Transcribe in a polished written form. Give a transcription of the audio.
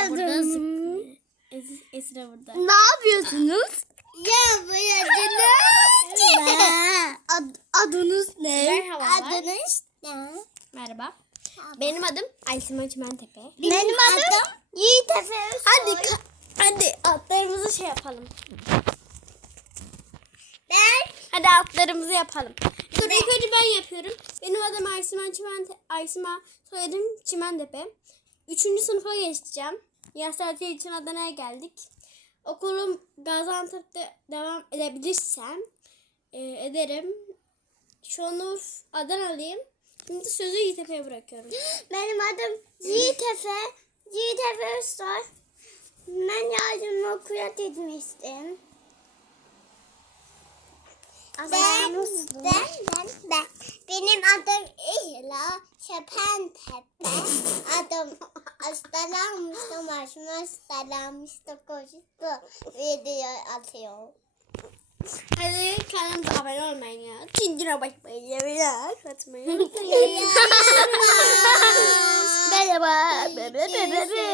geldim. Esra burada. Ne yapıyorsunuz? Ya adınız ne? Merhabalar. Adınız ne? Merhaba. Benim adım Aysima Çimentepe. Benim adım Yiğit Efe Özsoy. Hadi atlarımızı şey yapalım. Ben Hadi atlarımızı yapalım. Dur ilk önce ben yapıyorum. Benim adım Aysima, soyadım Çimentepe. 3. sınıfa geçeceğim. Yaz tatili için Adana'ya geldik. Okulum Gaziantep'te devam edebilirsem ederim. Şu an Adanalıyım. Şimdi sözü Yiğit Efe'ye bırakıyorum. benim adım Yiğit Efe. Yiğit Efe Özsoy. Ben yardım okula gitmiştim. Ben. Benim adım İhla Şepentepe. Adım hastalanmıştım, başıma hastalanmıştım, koştu. Video atıyor. Hadi kanalımıza abone olmayın ya. Zincire basmayın ya. Biraz atmayın. Merhaba.